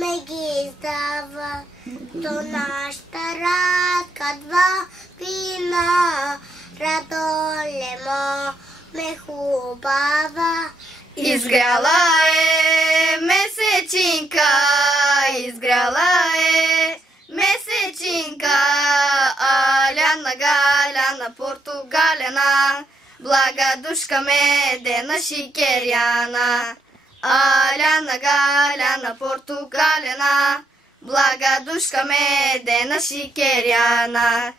ме ги издава. До нашата радка два вина, радоле ме хубава. Изгряла е месечинка, изгряла е месечинка, аляна галяна португаляна, благодушка медена шикеряна. Аляна галяна португаляна, благодушка медена шикеряна.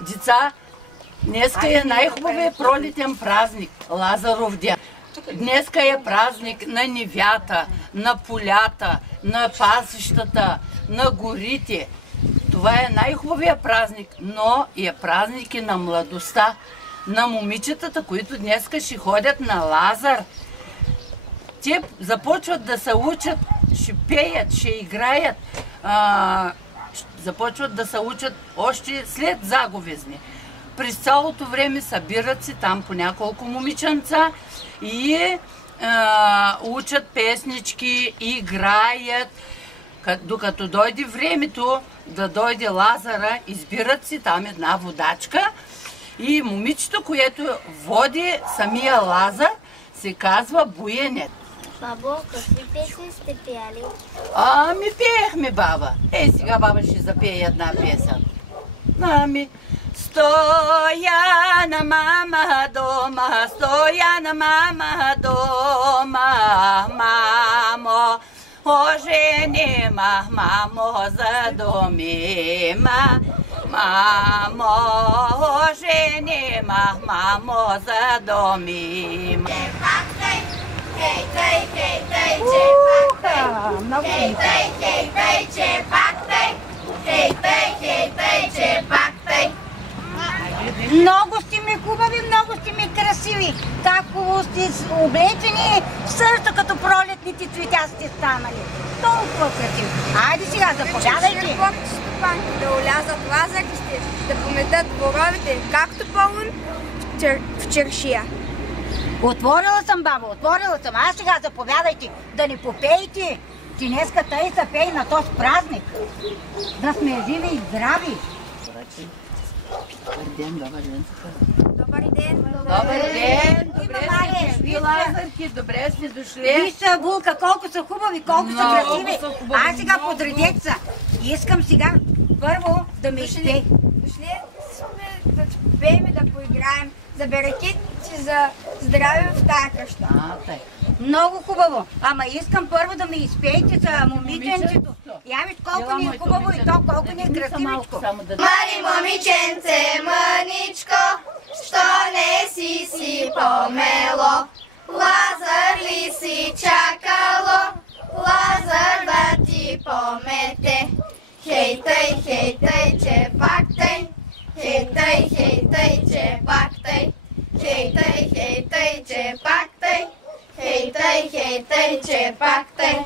Деца, днеска е най-хубавият пролетен празник – Лазаров ден. Днеска е празник на нивята, на полята, на пасищата, на горите. Това е най-хубавият празник, но е празник и на младостта, на момичетата, които днеска ще ходят на Лазар. Те започват да се учат, ще пеят, ще играят, започват да се учат още след заговезни. През цялото време събират се там по няколко момиченца и учат песнички, играят. Докато дойде времето да дойде Лазара, избират си там една водачка и момичето, което води самия Лазар, се казва Буенет. Бабо, какви песни сте пяли? Ами пеехме, баба. Сега баба ще запее една песен. Ами, стоя на мама дома, стоя на мама дома, мамо, оженима, мамо, за домима, мамо, оженима, мамо, за домима. Хей, тъй, хей, тъй, чепак, тъй. Хей, тъй, чепак, тъй. Хей, тъй, чепак, тъй. Много сте ми хубави, много сте ми красиви. Как хубаво сте облечени, също като пролетните цветя сте станали. Толкова красиви. Айде сега, заповядайте. Да улязат лазарите, да пометат боровите, както пълн в чершия. Отворила съм, баба, отворила съм. А сега заповядайте да ни попеете. Ти днеска тъй са пей на този празник. Да сме живи и здрави. Добър ден, добър ден. Добър ден. Добър ден. Добре сте дошли, Лазарки. Добре сте дошли. Виж са, Булка, колко са хубави, колко са красиви. А сега подредете са. Искам сега първо да ми изпей. Дошли сме да пеем и да поиграем. За берекет и за здраве в тая къща. Много хубаво. Ама искам първо да ми изпеете за момиченцето. Я виж колко ни е хубаво и то колко ни е красивичко. Мари, момиченце, мъничко, що не си помело? Лазар ли си чакало? Лазар да ти помете. Хей тъй, че пак тъй. Хей тъй, че пак тъй. Хей тъй, че пак тъй. Хей тъй, че пак тъй.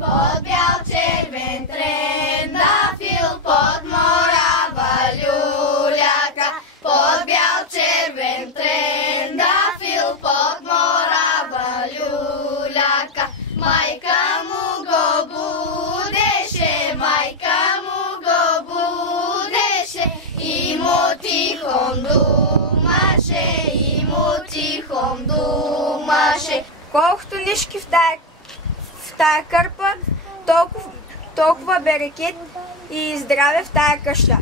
Под бял червен трендафил, под морава люляка. Под бял червен трендафил, под морава люляка. Майка му го будеше, майка му го будеше. И му тихом думаше, и му тихом думаше. Колкото нишки в тая кърпа, толкова берекет и здраве в тая къща.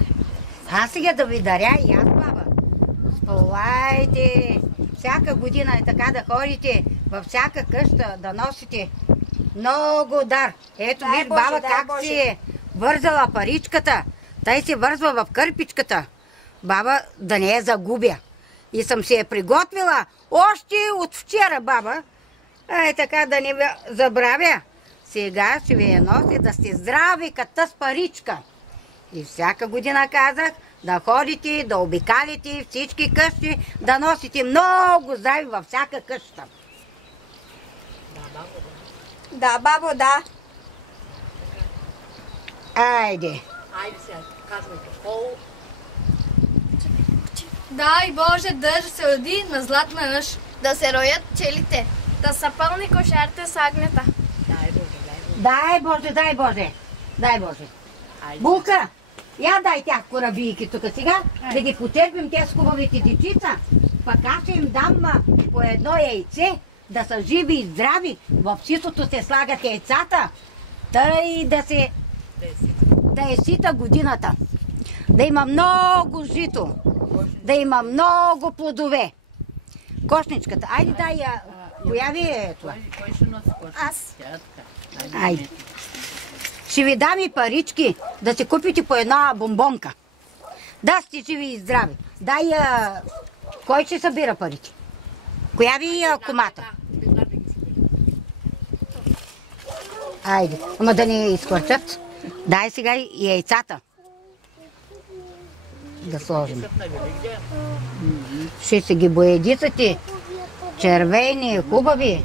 Аз сега да ви даря и аз, баба. Сполайте, всяка година е така да ходите във всяка къща, да носите много дар. Ето виж, баба, как си е вързала паричката. Тай се вързва в кърпичката. Баба, да не я загубя. И съм си я приготвила още от вчера, баба. Така да не забравя. Сега ще ви я нося да сте здрави като с паричка. И всяка година казах да ходите, да обикалите всички къщи, да носите много здрави във всяка къща. Да, бабо, да. Айде. Айде сега, казвайте, хол. Дай Боже, държа се роди на златна ръж. Да се роят пчелите. Да са пълни кошарите с агнета. Дай Боже, дай Боже. Дай Боже. Булка, я дай тях корабийки тук сега, да ги потерпим те с хубавите дечица. Пък аз ще им дам по едно яйце, да са живи и здрави. В ситото се слагат яйцата, тъй да е сита годината. Да има много жито, да има много плодове. Кошничката, айде дай я. Коя ви е това? Кой ще носи кошничката? Аз. Айде. Ще ви дам и парички да си купите по една бомбонка. Да сте живи и здрави. Дай я... Кой ще събира парите? Коя ви е комата? Айде. Ама да не изхвърчат. Дай сега и яйцата. Да сложим. Ще се ги боядисате. Червени, хубави.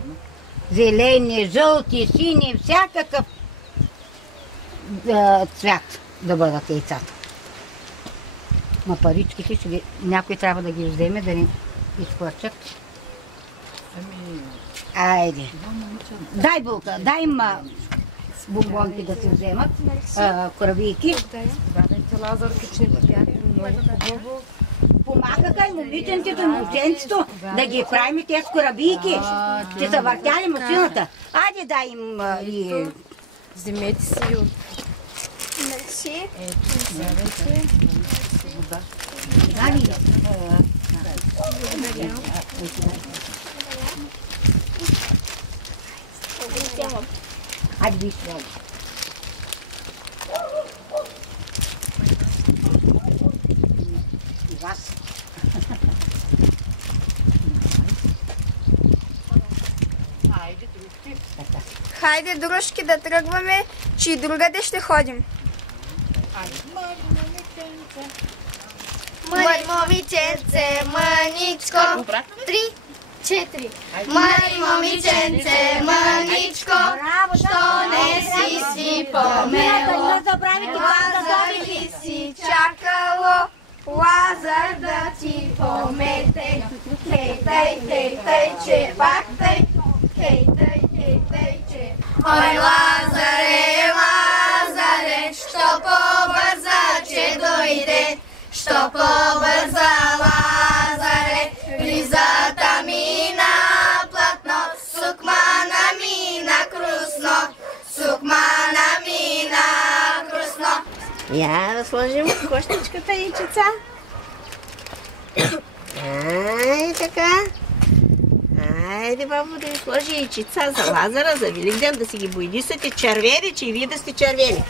Зелени, жълти, сини, всякакъв цвят да бъдат яйцата. Ма паричките ще ги... Някой трябва да ги вземе, да не изхвърчат. Айде. Дай Булка, дай им бомбонки да се вземат. Корабийки. Помагаха и момиченцето и момченцето да ги правим тези корабийки. Ще са въртяли машината. Айде дай им и... Вземете си от... Мерси. Айде виж. И вас. Хайде, дружки, да тръгваме, че и другаде ще ходим. Мъри момиченце, мъничко. 3, 4. Мъри момиченце, мъничко. Що не си помело? Лазар ли си чакало? Лазар да ти помете. Хей, тъй, че пак тъй. Хей, тъй, че. Ой, Лазаре, Лазаре, що по-бърза, че дойде. Що по-бърза, Лазаре, ризата мина платно, сукмана мина крусно, сукмана мина крусно. Я да сложим кошничката и яйчеца. Ай, така. Айде, бабо, да ви сложи яйчеца за Лазара, за Великден, да си ги боядисате червени, че и вие да сте червени.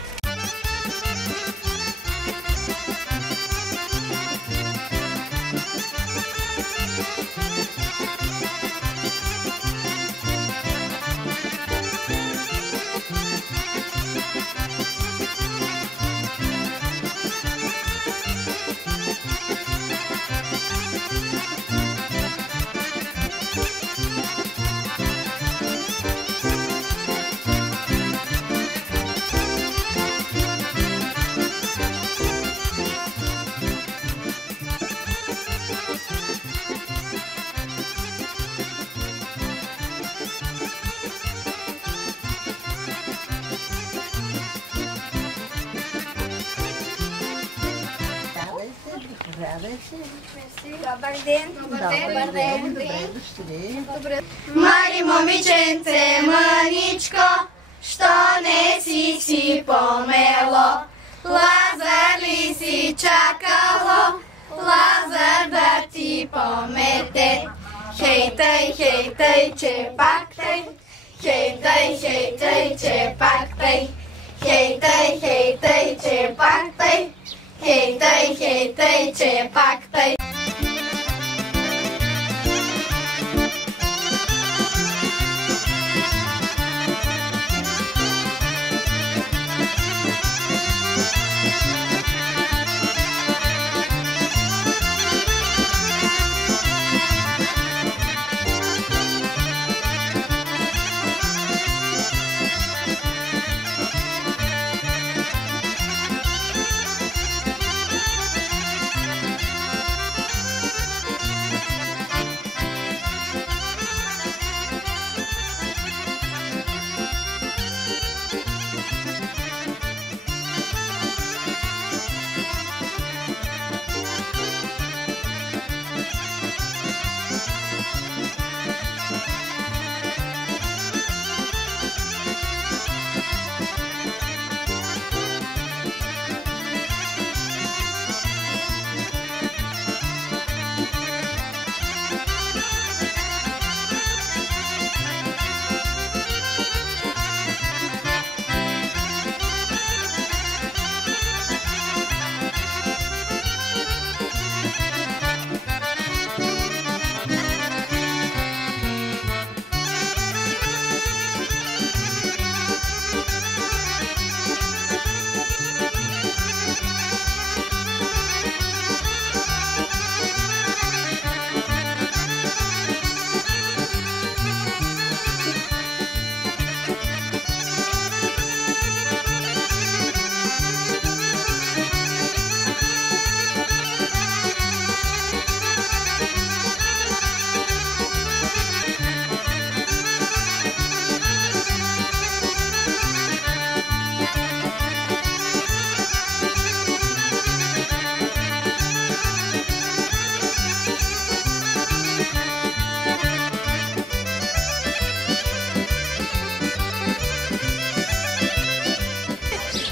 Добър ден. Добър ден. Добре. Мари момиченце, мъничко, що не си помело? Лазар ли си чакало? Лазар да ти помете. Хей, тъй, че пак тъй. Хей, тъй, че пак тъй. Хей, тъй, че пак тъй. хей, тъй, че е пак тъй.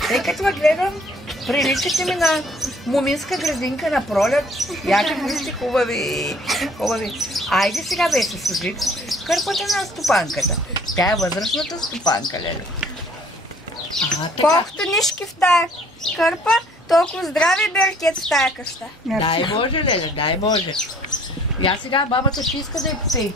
Тъй като гледам, приличате ми на моминска градинка на Пролет. Я какви сте хубави. Айде сега бе се служи кърпата на стопанката. Тя е възрастната стопанка, леле. Колкото нишки в тая кърпа, толкова здрави беркет в тая къща. Дай Боже, леле, дай Боже. Я сега бабата ще иска да я попей.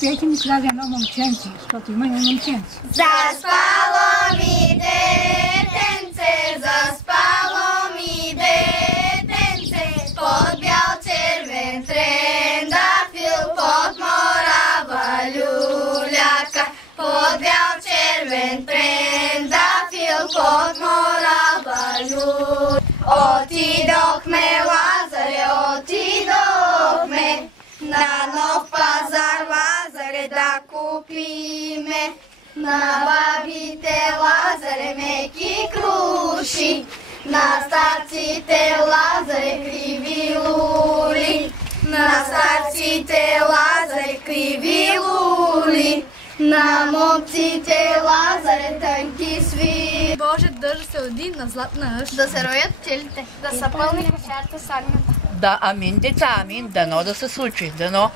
Пейте ми сега за едно момченце, защото има едно момченце. Заспало ми детенце, заспало ми детенце, под бял червен трендафил, под морава люляка, под бял червен трендафил, под морава люляка. Отидохме, Лазаре, отидохме на нов пазар, Лазаре, да купиме. На бабите, Лазаре, меки круши, на старците, Лазаре, криви лули, на старците, Лазаре, криви лули, на момците, Лазаре, тънки сви. Боже, държа се один на златна ъш. Да се роят пчелите, да са пълни кошарата с агнята. Да, амин, деца, амин. Дано да се случи. Дано.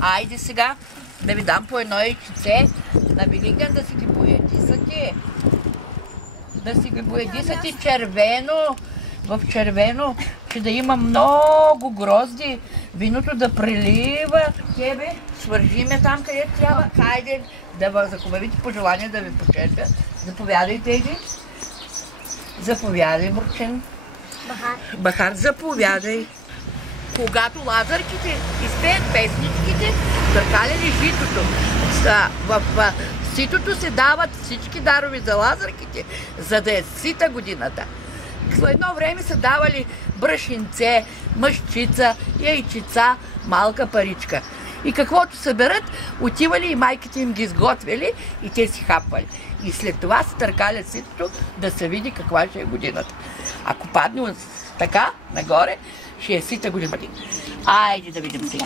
Айде сега да ви дам по едно яйчице на Великден да си ги боядисате. Да си ги боядисате червено. В червено ще да има много грозди. Виното да прилива. Тебе, свържи ме там, където трябва. Хайде да за хубавите пожелания да ви почерпя. Заповядайте, иди. Заповядай, Бурчин. Бахар, заповядай. Когато лазарките изпеят песничките, търкаляли житото. В ситото се дават всички дарови за лазарките, за да е сита годината. В едно време са давали брашинце, мъжчица, яйчица, малка паричка. И каквото съберат, отивали и майките им ги изготвили и те си хапвали. И след това се търкалят ситото да се види каква ще е годината. Ако падне така, нагоре, ще е сита година. Айде да видим сега.